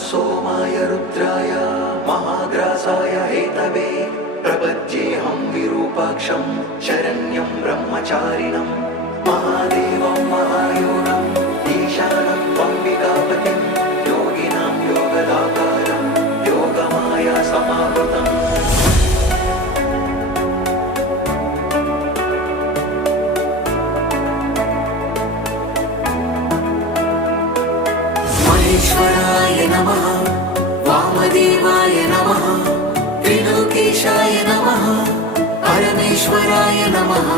सोमाय रुद्राय महाग्रासाय हेतवे प्रपद्येऽहं विरूपाक्षं शरण्यं ब्रह्मचारिणं महादेवं महायोगम् ईशानं त्वम्बिकापतिं योगिनां योगदाकारं योगमाया समावृतम् महेश्वराय नमः वामदेवाय नमः त्रिलोकेशाय नमः परमेश्वराय नमः